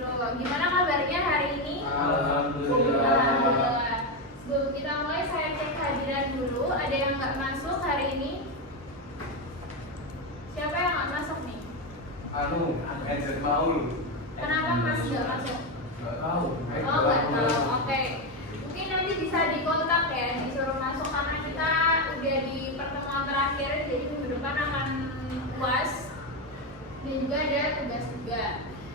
dulu. Gimana kabarnya hari ini? Alhamdulillah. Alhamdulillah. Sebelum kita mulai, saya cek kehadiran dulu. Ada yang nggak masuk hari ini? Siapa yang nggak masuk nih? Edward Paul. Kenapa Mas nggak masuk? Nggak tahu. Oh, nggak tahu. Oke. Mungkin nanti bisa dikontak ya, disuruh masuk karena kita udah di pertemuan terakhir, jadi minggu depan akan UAS dan juga ada tugas juga.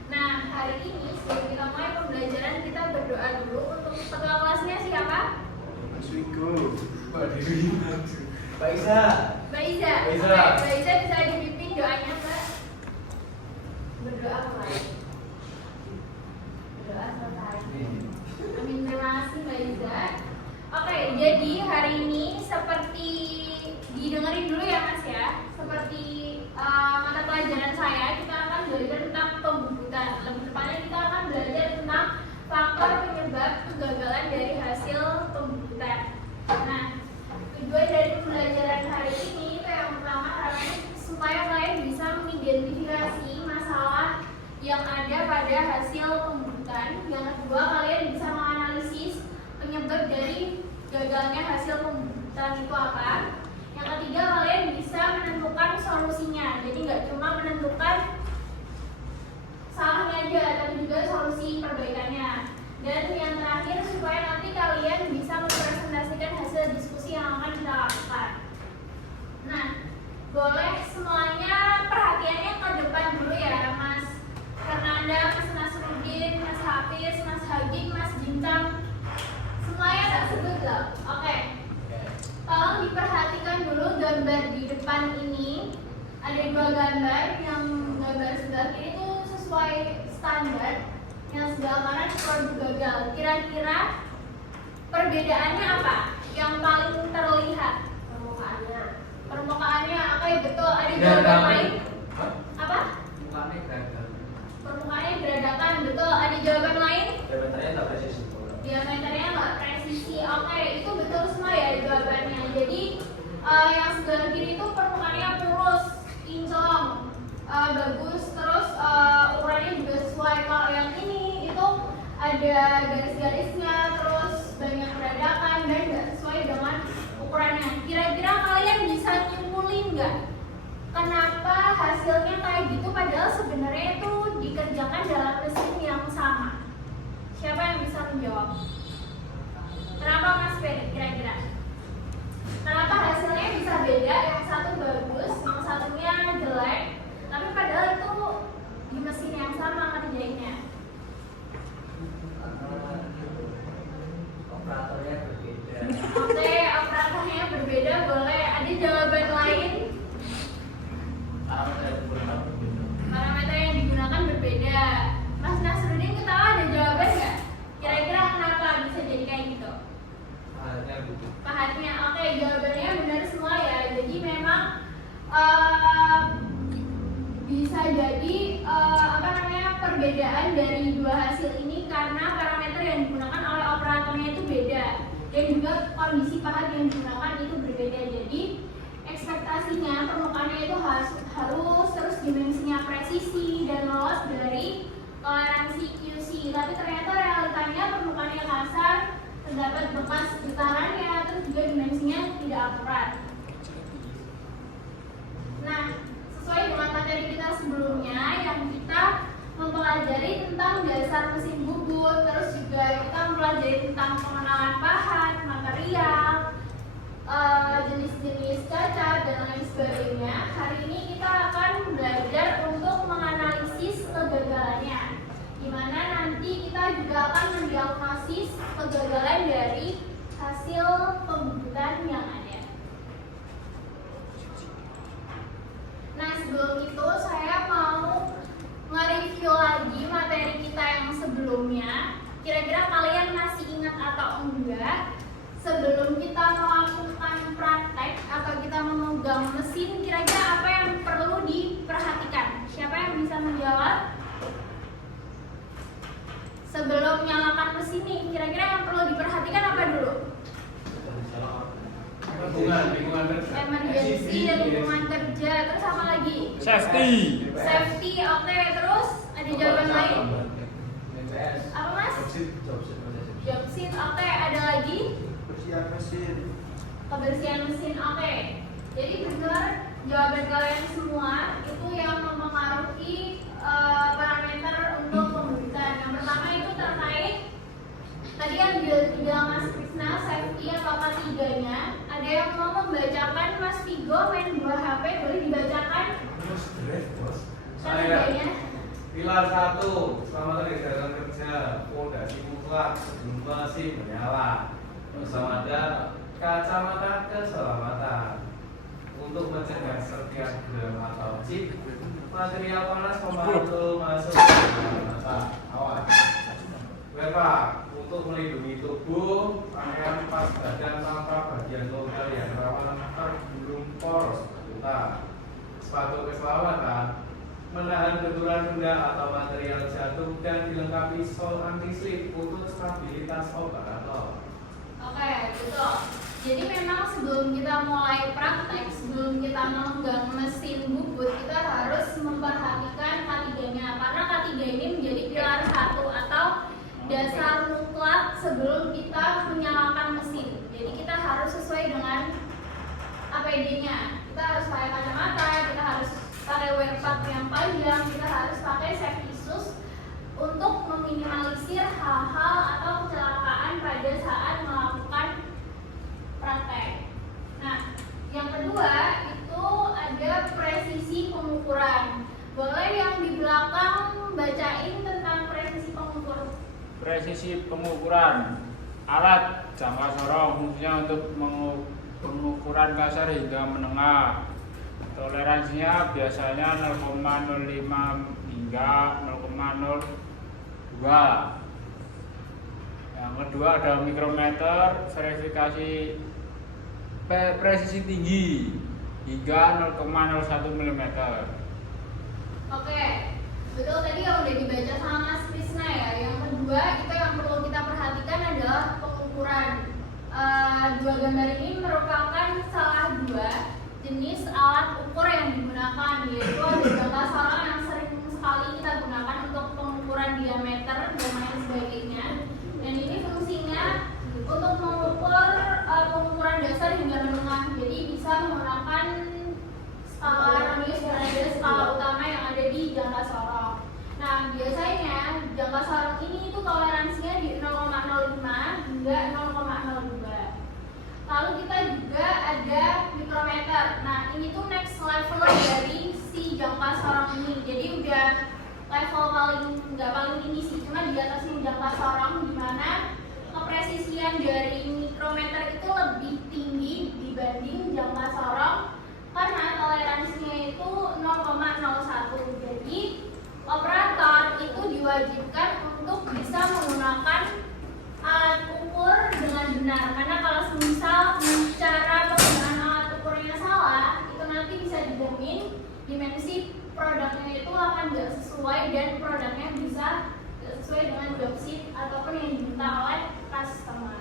Nah, hari ini sebelum kita mulai pembelajaran, kita berdoa dulu. Untuk ketua kelasnya siapa? Mas Wiko. Pak Dewi. Pak Isa. Mbak Iza. Mbak Iza. Oke, Mbak Iza bisa dipimpin doanya, Mbak. Berdoa mulai. Berdoa selesai. Amin, terima kasih Mbak Iza. Oke, jadi hari ini seperti didengerin dulu ya Mas ya. Seperti mata pelajaran saya, kita akan belajar tentang pembubutan. Lebih tepatnya kita akan belajar tentang faktor penyebab kegagalan dari hasil pembubutan. Nah, tujuan dari pembelajaran hari ini itu yang pertama adalah supaya kalian bisa mengidentifikasi masalah yang ada pada hasil pembubutan. Yang kedua, kalian bisa menganalisis penyebab dari gagalnya hasil pembubutan itu apa. Yang ketiga, kalian bisa menentukan solusinya. Jadi nggak cuma menentukan salahnya aja, tapi juga solusi perbaikannya. Dan yang terakhir, supaya nanti kalian bisa mempresentasikan hasil diskusi yang akan kita lakukan. Nah, boleh semuanya perhatiannya ke depan dulu ya, Mas Fernanda, Mas Nasruddin, Mas Hafiz, Mas Hagim, Mas Jintang. Semuanya tak sebut loh. Oke. Tolong diperhatikan dulu gambar di depan ini. Ada dua gambar, yang gambar sebelah kiri itu sesuai standar, yang sebelah kanan produk gagal. Kira-kira perbedaannya apa? Yang paling terlihat? Permukaannya. Permukaannya, oke betul. Ada jawaban lain? Apa? Mukanya gagal. Permukaannya geradakan, betul. Ada jawaban lain? Diameternya tak presisi. Diameternya nggak presisi. Oke, itu betul semua ya jawabannya. Jadi yang sebelah kiri itu permukaannya lurus, kinclong, bagus, terus ukurannya juga sesuai. Kalau yang ini itu ada garis-garisnya, terus banyak geradakan dan nggak sesuai dengan ukurannya. Kira-kira kalian bisa nyimpulin nggak kenapa hasilnya kayak gitu, padahal sebenarnya itu dikerjakan dalam mesin yang sama? Siapa yang bisa menjawab? Kenapa Mas Ferry kira-kira? Kenapa hasilnya bisa beda? Yang satu bagus, yang satunya jelek, tapi padahal itu di mesin yang sama ngerjainnya. Operatornya berbeda. Oke, operatornya berbeda, boleh. Ada jawaban lain? Parameter yang digunakan berbeda. Mas Nasruddin ketawa, ada jawaban nggak? Kira-kira kenapa bisa jadi kayak gitu? Pahatnya, oke, jawabannya benar semua ya. Jadi memang bisa jadi perbedaan dari dua hasil ini karena parameter yang digunakan oleh operatornya itu beda dan juga kondisi pahat yang digunakan itu berbeda. Jadi ekspektasinya permukaannya itu harus terus dimensinya presisi dan lolos dari toleransi QC, tapi ternyata realitanya permukaannya kasar, terdapat bekas getarannya, terus juga dimensinya tidak akurat. Nah, sesuai dengan materi kita sebelumnya yang kita mempelajari tentang dasar mesin bubut, terus juga kita mempelajari tentang pengenalan pahat, material, jenis-jenis kaca dan lain sebagainya. Hari ini kita akan belajar untuk menganalisis kegagalannya, di mana nanti kita juga akan mendiagnosis kegagalan dari hasil pembubutan yang ada. Nah, sebelum itu saya mau nge-review lagi materi kita yang sebelumnya. Kira-kira kalian masih ingat atau enggak? Sebelum kita melakukan praktek atau kita memegang mesin, kira-kira apa yang perlu diperhatikan? Siapa yang bisa menjawab? Sebelum nyalakan mesin nih, kira-kira yang perlu diperhatikan apa dulu? Lingkungan kerja. Emergency, lingkungan kerja, terus apa lagi? Safety. Safety, oke. Terus ada jawaban lain? kebersihan mesin. Kebersihan mesin, oke. Jadi benar jawaban kalian semua itu yang mempengaruhi parameter untuk pembuatan. Yang pertama itu terkait tadi yang dibilang Mas Krisna, safety atau ketiganya. Ada yang mau membacakan Mas Vigo main 2 HP, boleh dibacakan? Terus drive bos. Ketiganya. Pilar 1, keselamatan di dalam kerja, fondasi mutlak sebelum mesin menyala. Bersama ada kacamata keselamatan untuk mencegah setiap germ atau chip. Material panas membantu masuk ke mata. Awas. Wepa untuk melindungi tubuh, pakaian pas badan tanpa bagian logam yang rawan tergulung poros terbuka. Sepatu keselamatan menahan benturan benda atau material jatuh dan dilengkapi sol anti slip untuk stabilitas operator. Oke, betul. Jadi memang sebelum kita mulai praktek, sebelum kita memegang mesin bubut, kita harus memperhatikan K3-nya karena K3 ini menjadi pilar 1 atau dasar mutlak sebelum kita menyalakan mesin. Jadi kita harus sesuai dengan APD-nya. Kita harus pakai kacamata, kita harus pakai wear pack yang panjang, kita harus pakai safety shoes untuk meminimalisir hal-hal atau kecelakaan pada saat melakukan praktek. Nah, yang kedua itu ada presisi pengukuran. Boleh yang di belakang bacain tentang presisi pengukur. Presisi pengukuran alat jangka sorong fungsinya untuk pengukuran kasar hingga menengah. Toleransinya biasanya 0,05 hingga 0,02. Yang kedua ada mikrometer, verifikasi presisi tinggi hingga 0,01 mm. Oke, betul tadi yang udah dibaca sama Mas Krisna ya. Yang kedua itu yang perlu kita perhatikan adalah pengukuran. Dua gambar ini merupakan salah dua jenis alat ukur yang digunakan, yaitu ada jangka sorong yang sering sekali kita gunakan untuk pengukuran diameter dan lain sebagainya. Dan ini fungsinya untuk mengukur pengukuran dasar hingga menengah. Jadi bisa menggunakan skala radius dan ada skala utama yang ada di jangka sorong. Nah, biasanya jangka sorong ini itu toleransinya di 0,05 hingga 0,02. Lalu kita juga ada mikrometer. Nah, ini tuh next level dari si jangka sorong ini. Jadi udah level nggak paling tinggi sih, cuma di atasnya jangka sorong, di mana kepresisian dari mikrometer itu lebih tinggi dibanding jangka sorong karena toleransinya itu 0,01. Jadi operator itu diwajibkan untuk bisa menggunakan alat ukur dengan benar, karena kalau semisal cara penggunaan alat ukurnya salah, itu nanti bisa dijamin dimensi produknya itu akan tidak sesuai dan produknya bisa tidak sesuai dengan job sheet ataupun yang diminta oleh customer.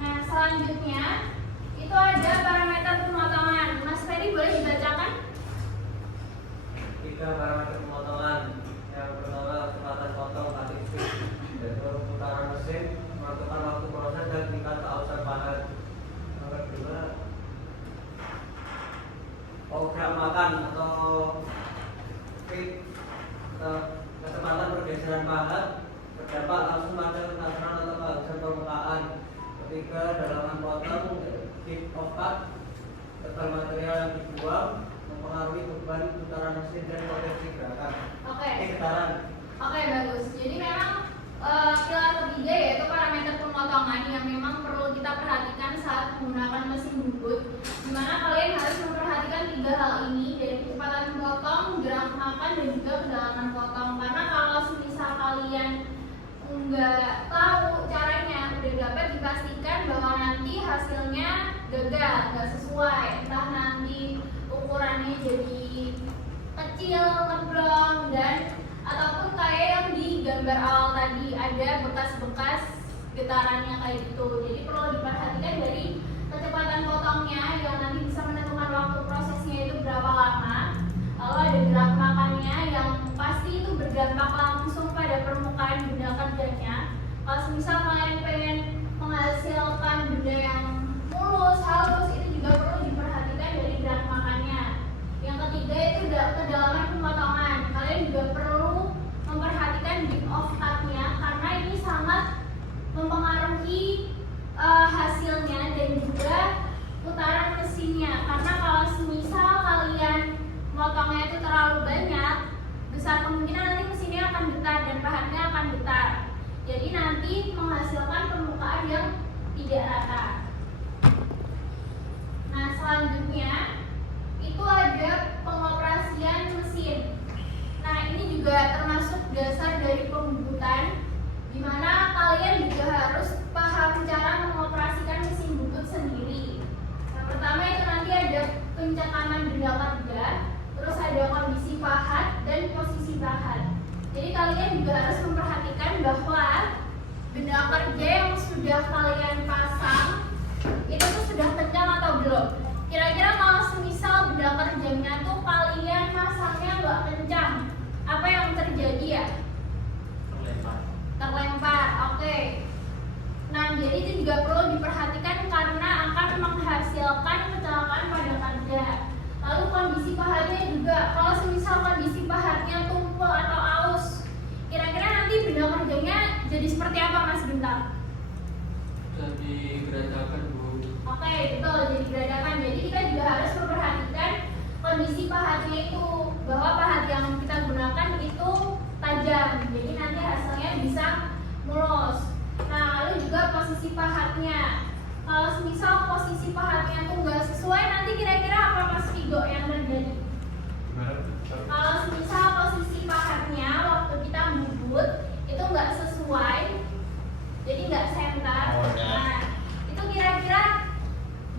Nah, selanjutnya itu ada parameter pemotongan. Mas Ferry boleh dibacakan? 3 parameter pemotongan. Yang pertama kecepatan potong KTP, yaitu putaran mesin, menentukan waktu proses dan tingkat keausan bahan. Yang kedua program makan atau speed, kecepatan pergeseran bahan berdampak langsung pada ketahanan atau keausan permukaan. Ketiga dalaman potong, tip of cut, tebal material yang dibuang mempengaruhi beban putaran mesin dan potensi gerakan. Getaran. Oke, bagus. Jadi memang pilar ketiga yaitu parameter pemotongan yang memang perlu kita perhatikan saat menggunakan mesin bubut, di mana kalian harus memperhatikan 3 hal ini, dari kecepatan potong, gerak makan, dan juga kedalaman potong. Karena kalau misal kalian nggak tahu caranya, udah dapat dipastikan bahwa nanti hasilnya gagal, nggak sesuai, entah nanti ukurannya jadi kecil, ngeblong, dan ataupun kayak yang di gambar awal tadi ada bekas-bekas getarannya kayak gitu. Jadi perlu diperhatikan dari kecepatan potongnya yang nanti bisa menentukan waktu prosesnya itu berapa lama. Lalu ada gerak makannya yang pasti itu berdampak langsung pada permukaan benda kerjanya. Kalau semisal kalian pengen menghasilkan benda yang mulus, halus, itu juga perlu diperhatikan dari berat makannya. Yang ketiga itu kedalaman pemotongan. Kalian juga perlu memperhatikan dip of cut-nya karena ini sangat mempengaruhi hasilnya dan juga putaran mesinnya. Karena kalau semisal kalian motongnya itu terlalu banyak, besar kemungkinan nanti mesinnya akan getar dan pahatnya akan getar. Jadi nanti menghasilkan permukaan yang tidak rata. Nah, selanjutnya itu ada pengoperasian mesin. Nah, ini juga termasuk dasar dari pembubutan, di mana kalian juga harus paham cara mengoperasikan mesin bubut sendiri. Yang pertama itu nanti ada pencekaman benda kerja, terus ada kondisi pahat dan posisi pahat. Jadi kalian juga harus memperhatikan bahwa benda kerja yang sudah kalian pasang itu tuh sudah kencang atau belum. Kira-kira kalau semisal benda kerjanya tuh kalian pasangnya nggak kencang, apa yang terjadi ya? Terlempar. Oke. Nah, jadi itu juga perlu diperhatikan karena akan menghasilkan kecelakaan pada kerja. Lalu kondisi pahatnya juga, kalau semisal kondisi pahatnya tumpul atau aus, kira-kira nanti benda kerjanya jadi seperti apa, Mas Bintang? Jadi geradakan, Bu. Oke, betul, jadi geradakan. Jadi kita juga harus memperhatikan kondisi pahatnya itu, bahwa pahat yang kita gunakan itu tajam, jadi nanti hasilnya bisa mulus. Nah, lalu juga posisi pahatnya. Kalau semisal posisi pahatnya tuh nggak sesuai, nanti kira-kira apa Mas Vigo yang terjadi? Kalau semisal posisi pahatnya waktu kita bubut itu nggak sesuai, jadi nggak center. Nah, itu kira-kira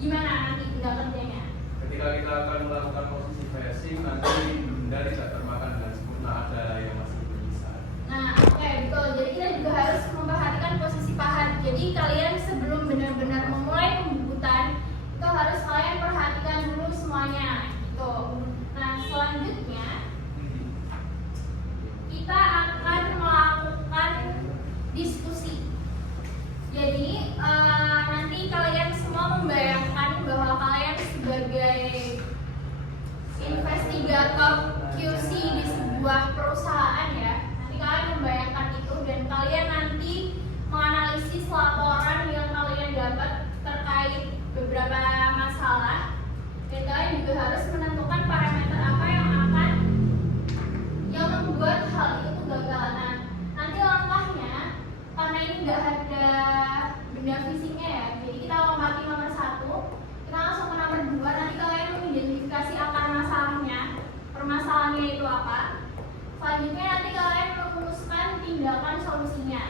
gimana nanti benda kerjanya? Ketika kita akan melakukan posisi facing, nanti benda tidak termakan dengan sempurna, ada yang masih bisa. Nah, oke, betul. Jadi kita juga harus memperhatikan posisi pahat. Jadi kalian sebelum benar-benar memulai pembubutan itu harus kalian perhatikan dulu semuanya. Gitu. Nah, selanjutnya kita akan melakukan diskusi. Jadi nanti kalian semua membayangkan bahwa kalian sebagai investigator QC di sebuah perusahaan ya. Nanti kalian membayangkan itu dan kalian nanti menganalisis laporan yang kalian dapat terkait beberapa masalah dan kalian juga harus menentukan parameter apa yang membuat hal itu gagal. Nah, nanti langkahnya karena ini nggak ada benda fisiknya ya, jadi kita lompati nomor 1, kita langsung ke nomor 2. Nanti kalian mengidentifikasi akar masalahnya, permasalahannya itu apa. Selanjutnya nanti kalian merumuskan tindakan solusinya.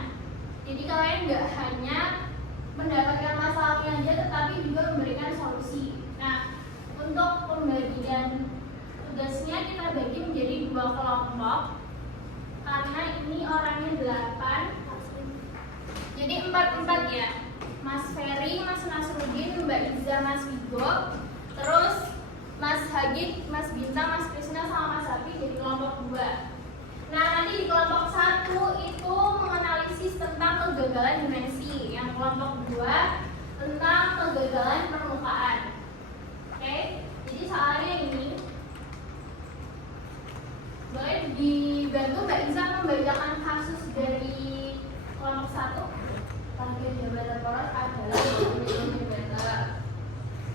Jadi kalian nggak hanya mendapatkan masalahnya aja, tetapi juga memberikan solusi. Nah, untuk pembagian tugasnya kita bagi menjadi 2 kelompok karena ini orangnya 8, jadi 4-4 ya. Mas Ferry, Mas Nasruddin, Mbak Iza, Mas Vigo, terus Mas Hagid, Mas Bintang, Mas Krisna, sama Mas Sapi jadi kelompok 2. Nah, nanti di kelompok 1 itu menganalisis tentang kegagalan dimensi, yang kelompok 2 tentang kegagalan permukaan. Oke, jadi soalnya ini boleh dibantu Mbak Iza membacakan kasus dari kelompok 1. Target diameter poros adalah 20 mm.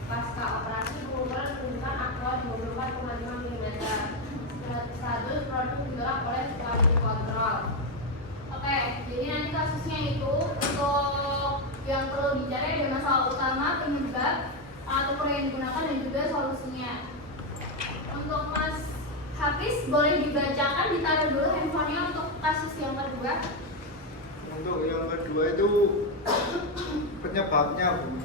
Pasca operasi pengukuran menunjukkan aktual 24,5 mm. Status produk ditolak oleh quality control. Oke, jadi nanti kasusnya itu untuk yang perlu dicari ada masalah utama, penyebab, alat ukur yang digunakan dan juga solusinya. Untuk Mas Hafiz boleh dibacakan, ditaruh dulu handphonenya untuk kasus yang kedua. Untuk yang kedua itu penyebabnya, Bu.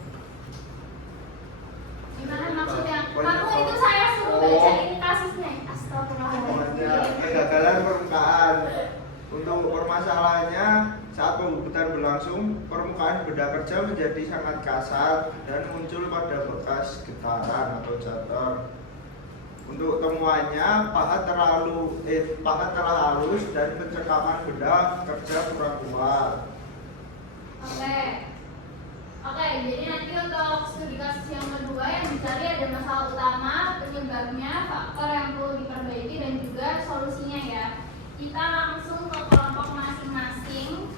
Gimana maksudnya? Kamu itu saya suruh bacain kasusnya. Pokoknya Astagfirullah. kegagalan permukaan. Untuk permasalahannya, saat pembubutan berlangsung, permukaan benda kerja menjadi sangat kasar dan muncul pada bekas getaran atau jatuh. Untuk temuannya, pahat telah halus dan pencekaman benda kerja kurang kuat. Oke, jadi nanti untuk studi kasus yang kedua yang dicari ada masalah utama, penyebabnya, faktor yang perlu diperbaiki dan juga solusinya ya. Kita langsung ke kelompok masing-masing.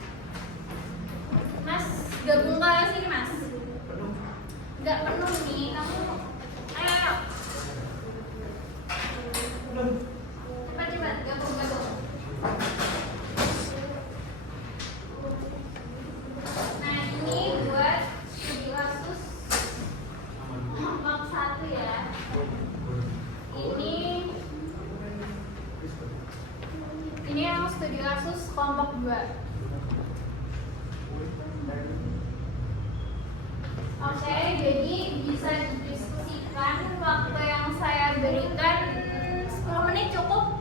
Mas, gabung ke sini Mas. Nggak penuh nih, kamu. Ayo. Cepat-cepat, gabung. Nah ini buat studi kasus kelompok 1 ya. Ini yang studi kasus kelompok 2. Oke, jadi bisa didiskusikan. Waktu yang saya berikan 10 menit cukup?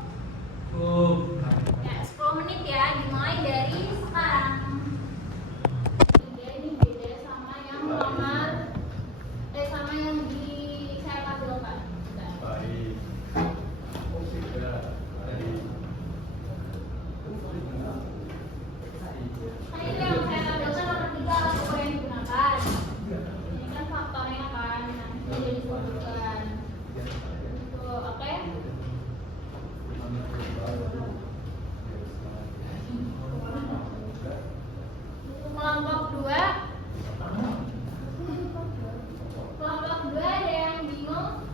Ya, 10 menit ya, dimulai dari sekarang. Ini beda sama yang sama yang saya tampilkan. Baik. Kan itu yang saya tampilkan nomor 3 faktor yang digunakan. Ini kan faktornya kan, nanti jadi disebutkan. Tuh, oke? Kelompok 2. Kelompok 2 ada yang bingung?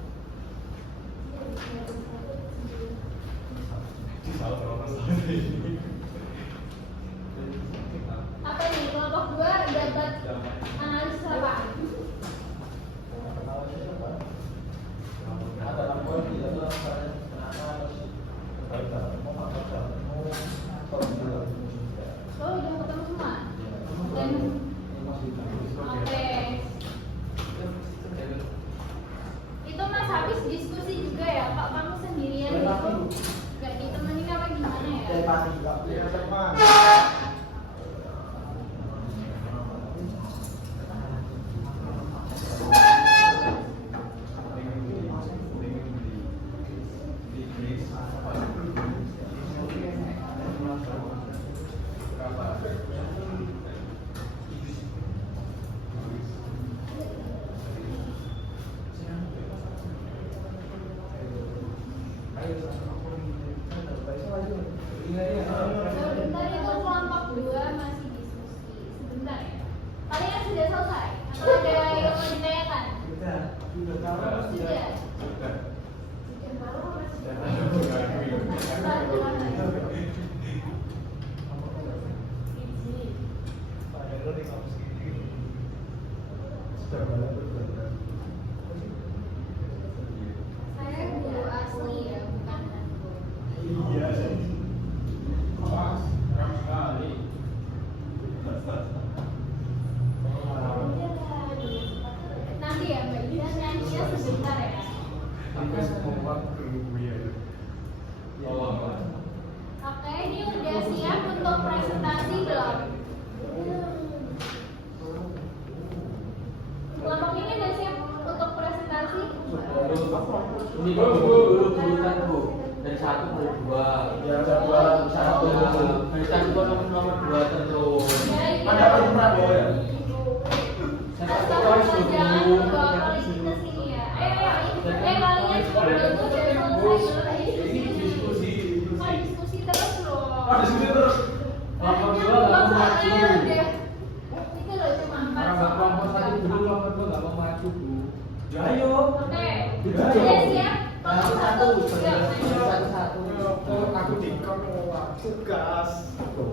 Apa nih? Kelompok 2 dapat analisis apa? Oh, udah ketemu semua? Dan oke. Itu Mas habis diskusi juga ya? Kok kamu sendirian gitu? Gak ditemenin apa gimana ya? Ya teman. Sebentar itu kelompok 2 masih diskusi. Sebentar ya. Kalian sudah selesai? Atau ada yang mau ditanyakan? Sudah. Saya guru asli ya, bukan nanti ya Mbak Ida nyanyinya sebentar ya. Oke, ini udah siap untuk presentasi belum? Kelompok ini udah siap untuk presentasi? Ini dulu kan Bu. Dari 1 ke 2. Ya, jadwal satu. Dari 1 ke nomor 2 terus. Ada apa di Prabowo ya? Astagfirullah, jangan bawa kali ke sini ya. Ayo, kalian sebelum itu udah selesai. Ini diskusi. Oh, diskusi terus loh. Diskusi terus. Kelompok 2 Kalian nggak mau soalnya maju. udah itu loh cuma 4 Orang nggak kelompok 1 dulu, kelompok 2 nggak mau maju Bu. Ya ayo. Oke, udah siap? Kelompok 1 siap. Satu-satu. Aku dikon tugas.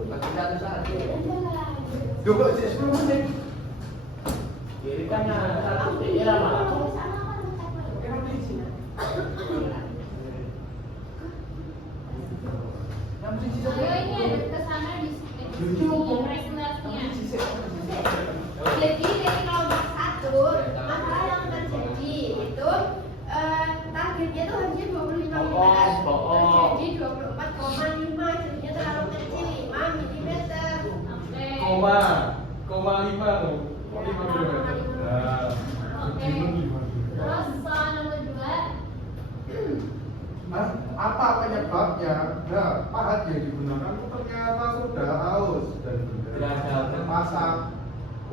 Bagi satu-satu. Duh kok sih 10 menit? Jadi kan satu ya Mas. Ayo ini ada kesana di presentasinya. Jadi dari kelompok 1 masalah yang terjadi itu targetnya tuh harusnya 25 mm. Terjadi 24,5, jadinya terlalu kecil 5 mm. Oke. Koma 5 loh. 5 mm. Nah. Oke. Terus soal nomor 2. Apa penyebabnya? Nah, pahat yang digunakan itu ternyata sudah haus dan terpasang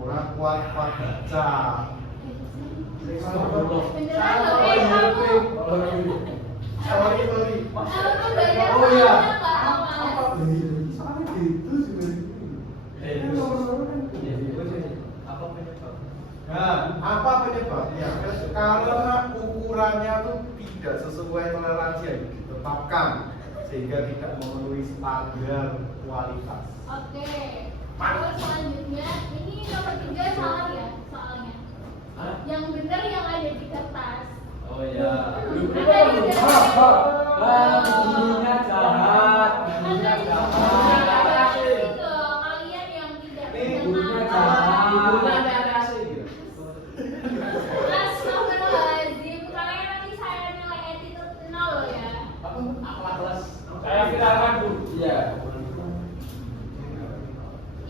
kurang kuat baca. Beneran loh, kamu. Sorry. Kamu belajar Oh iya. nggak tahu, Mas. Soalnya gitu sih. Apa penyebab? Nah, apa penyebabnya? Karena ukurannya tuh tidak sesuai toleransi yang ditetapkan sehingga tidak memenuhi standar kualitas. Oke. Terus selanjutnya, ini nomor 3 salah ya soalnya. Hah? Yang benar yang ada di kertas. Oh ya. Ada di Gurunya jahat. Gurunya jahat. Itu kalian yang tidak Gurunya benar. jahat. Gurunya ada asli gitu. Astagfirullahaladzim, kalian nanti saya nilai attitude 0 loh ya. Akhlak kelas. Saya kira ragu. Iya.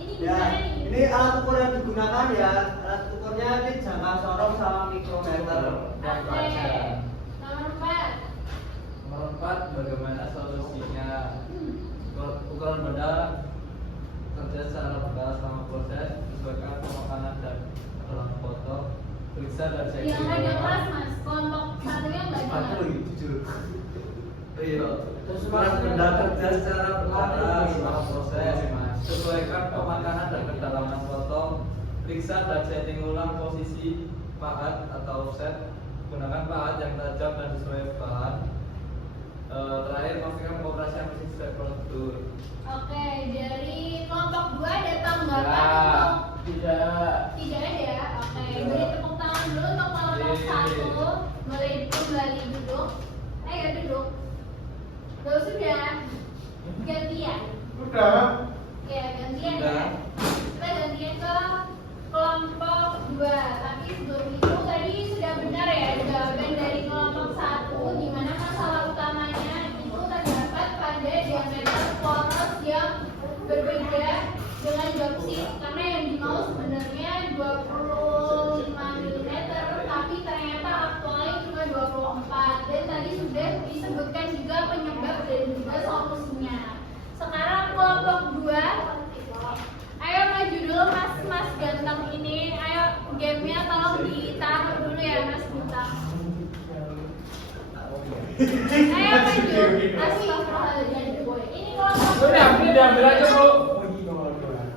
Ini Ya, gimana nih? ini alat ukur yang digunakan ya. Alat ukurnya ini jangka sorong sama mikrometer. Oke. Nomor 4. Nomor 4, bagaimana solusinya? Ukuran benda kerja secara berkala selama proses, sesuaikan pemakanan dan dalam foto, periksa dan cek. Yang ada kelas Mas, kelompok satunya nggak Aku jelas. lagi jujur. Iya. Ukuran benda kerja secara berkala selama proses, sesuaikan pemakanan dan kedalaman foto, periksa dan setting ulang posisi pahat atau offset, gunakan pahat yang tajam dan sesuai bahan. Terakhir, pastikan pengoperasian mesin sesuai prosedur. Oke, dari kelompok 2 ada tanggapan Ya, untuk tidak. tidak ada. Oke, Tidak. beri tepuk tangan dulu untuk kelompok 1. Boleh kembali duduk. Ayo duduk. Gak sudah. Gantian. Udah. Ya, gantian ya. Sudah. Kita gantian ke kelompok 2. Tapi sebelum itu tadi sudah benar ya jawaban dari kelompok 1, di mana masalah utamanya itu terdapat pada diameter poros yang berbeda dengan joksis, karena yang dimau sebenarnya 25 mm tapi ternyata aktualnya cuma 24, dan tadi sudah disebutkan juga penyebab dan juga solusinya. Sekarang kelompok 2, ayo maju dulu mas ganteng ini. Ayo gamenya tolong ditaruh dulu ya mas bintang. Ayo maju. Astagfirullahaladzim. Ini kelompok Udah, ini diambil aja, Bu.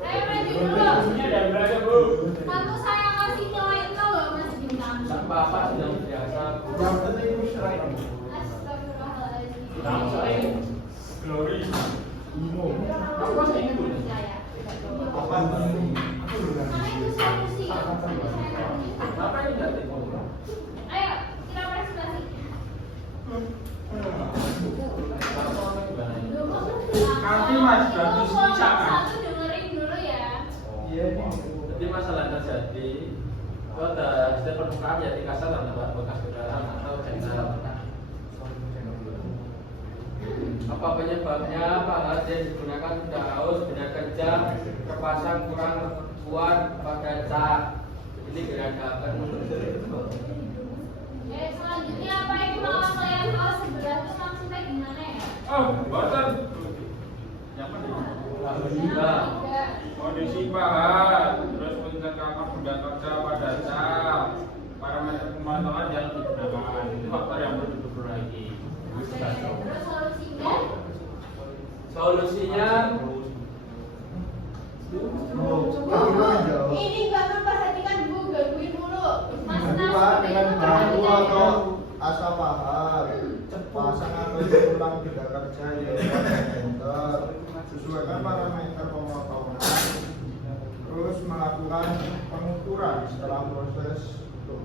Ayo maju dulu. Ini diambil aja, Bu. Kamu saya kasih nilai 0 loh mas bintang. Bapak sudah biasa. Yang penting musyrek. Astagfirullahaladzim. Kamu saya glory. Apa sih ini, Bu? Apa ini? Karena itu solusi. Kenapa ini tidak timbul? Ayo kita presentasi. Nanti Mas Bagus bisa, kan? Satu dengerin dulu ya. Iya nih. Jadi masalah yang terjadi, itu ada setiap permukaan jadi kasar dan tempat bekas kendaraan atau jengkal. Apa penyebabnya? Pahat yang digunakan tidak haus, benda kerja, terpasang kurang kuat pada cat. Ini gerakan Selanjutnya apa ini kalau melihat hal sebelah itu maksudnya gimana ya? Oh, bosan. Yang mana? juga. Kondisi pahat, terus mencengkakkan benda kerja pada cat, parameter pemantauan yang digunakan. Itu faktor yang perlu diperbaiki. Terus solusinya? Solusinya Ini nggak memperhatikan Bu, gangguin dulu. Mas Kedua, Nas, dengan itu batu perhatikan ya. atau asa pahat, pasang atau ulang benda kerja yang meter, sesuaikan parameter pemotongan, terus melakukan pengukuran setelah proses untuk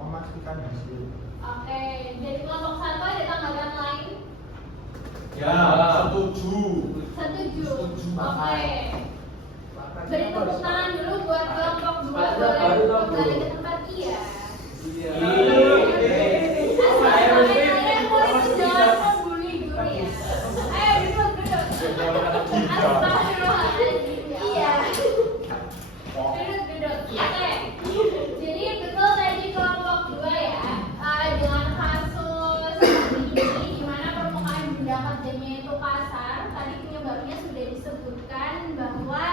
memastikan hasil. Oke, dari kelompok 1 ada tanggapan lain? ya Setuju. Setuju. Oke. Beri tepuk tangan dulu buat kelompok 2, boleh kembali ke tempat iya. iya. Kalian mulai jangan membuli guru ya. Ayo duduk. Astagfirullahaladzim. Iya. Duduk. Oke. Jadi betul tadi kelompok 2 ya. Dengan kasus seperti ini, di mana permukaan benda kerjanya itu kasar, tadi penyebabnya sudah disebutkan bahwa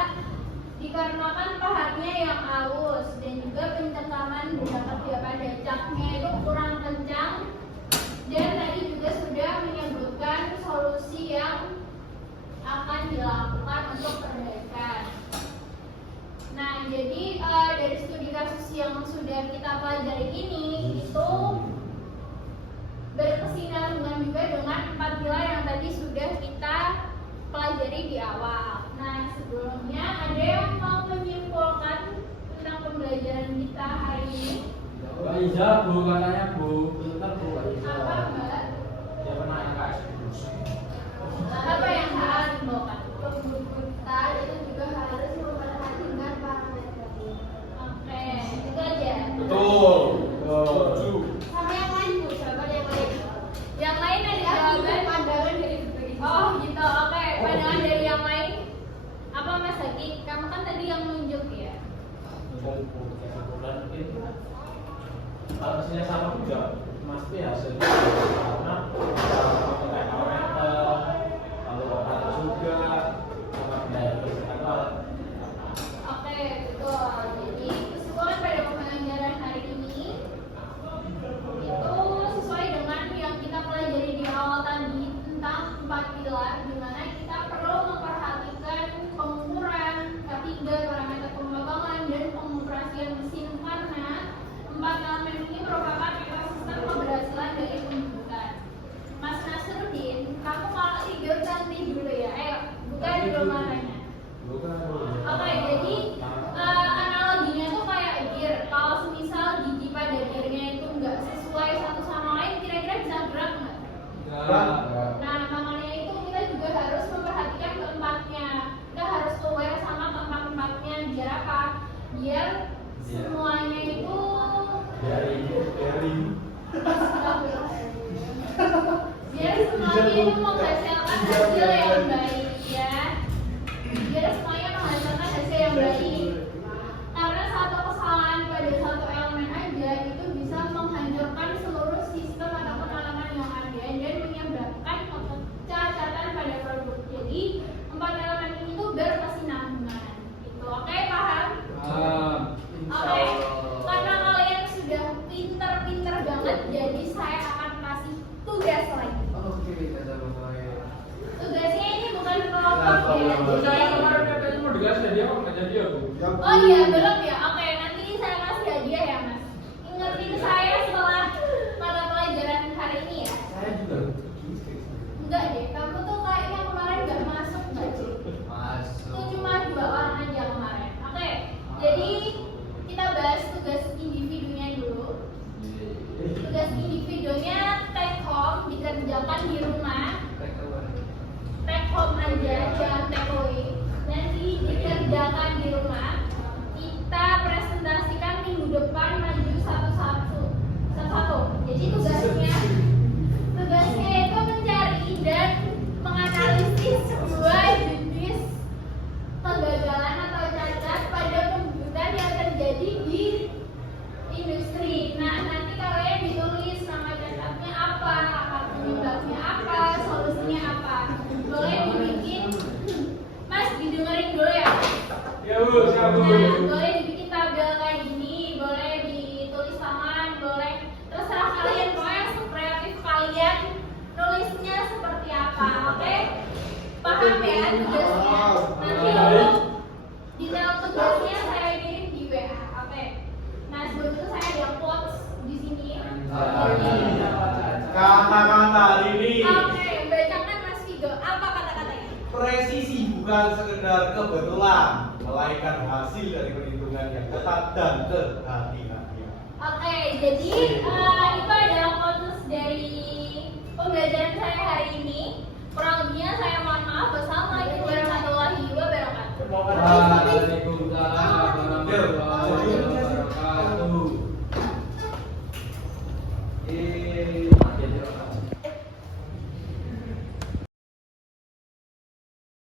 dikarenakan pahat naskahnya yang halus dan juga pencengkaman pendapat pada capnya itu kurang kencang, dan tadi juga sudah menyebutkan solusi yang akan dilakukan untuk perbaikan. Nah, jadi dari studi kasus yang sudah kita pelajari ini itu berkesinambungan juga dengan 4 pilar yang tadi sudah kita pelajari di awal. Nah, sebelumnya ada yang mau menyimpulkan tentang pembelajaran kita hari ini? Mbak Iza, Bu, katanya Bu. Bentar, Bu, Mbak Iza. Apa, Mbak? Dia pernah NKS. Apa yang harus dibawakan? Pembukuan itu juga harus memperhatikan parameter. Oke, itu aja. Betul. Setuju. Sama yang lain Bu, siapa yang lain? Yang lain ada jawaban? Pandangan dari berbagai Oh, gitu. Oke, pandangan dari yang lain. Apa Mas Haki? Kamu kan tadi yang nunjuk ya? Kesimpulan mungkin harusnya sama juga pasti hasilnya karena kayak parameter kalau ada juga sama biaya kesehatan. Oke, betul. Jadi kesimpulan pada pembelajaran hari ini itu sesuai dengan yang kita pelajari di awal tadi tentang 4 pilar, di mana kita perlu memperhatikan pengukuran, ketiga parameter pengembangan dan pengoperasian mesin, karena 4 elemen ini merupakan ekosistem keberhasilan dari pembukuan. Mas Nasruddin, kamu kalau tidur nanti dulu ya. Ayo, buka dulu matanya. Oke, jadi analoginya tuh kayak gear. Kalau semisal gigi pada gearnya itu nggak sesuai satu sama lain, kira-kira bisa gerak nggak? Nah, makanya itu kita juga harus memperhatikan keempatnya. Kita harus aware sama keempat-empatnya. Biar apa? Biar semuanya itu biar semuanya itu menghasilkan hasil yang baik ya. Biar semuanya menghasilkan hasil yang baik. Karena satu kesalahan pada satu elemen aja itu bisa menghancurkan seluruh sistem ataupun elemen yang ada dan menyebabkan kecacatan pada produk. Jadi 4 elemen ini tuh berkesinambungan. Gitu. Oke, paham? Oke. Karena kalian sudah pinter-pinter banget, jadi saya akan kasih tugas lagi. Tugasnya ini bukan kelompok ya. Saya kemarin katanya mau dikasih hadiah kok nggak jadi ya Bu? Oh iya, belum ya? Oke, nanti saya kasih hadiah ya Mas. Ingetin saya setelah mata pelajaran hari ini ya. Saya juga Enggak deh, kamu tuh kayaknya kemarin nggak masuk nggak sih? Itu cuma 2 orang aja kemarin. Oke, jadi kita bahas tugas individunya dulu. Tugas individunya take home, dikerjakan di rumah. Take home aja, jangan take away. Nanti dikerjakan di rumah. Kita presentasikan minggu depan, maju satu-satu. Jadi tugasnya itu mencari dan menganalisis sebuah jenis kegagalan atau cacat pada pembuatan yang terjadi di industri. Nah, nanti kalian ditulis nama cacatnya apa, penyebabnya apa, solusinya apa. Boleh dibikin, Mas didengerin dulu ya. Ya Bu, siap Bu. Nah, boleh dibikin tabel kayak gini, boleh ditulis tangan, boleh terserah kalian, pokoknya sekreatif kalian nulisnya seperti apa, oke? Paham ya tugasnya? Nanti untuk detail tugasnya saya kirim di WA, oke? Nah, sebelum itu saya ada quotes di sini. Kata-kata hari ini Oke, bacakan Mas Vigo. Apa kata-katanya? presisi bukan sekedar kebetulan, melainkan hasil dari perhitungan yang ketat dan kehati-hatian. Oke, jadi itu adalah quotes dari pembelajaran saya hari ini. Kurang lebihnya saya mohon maaf.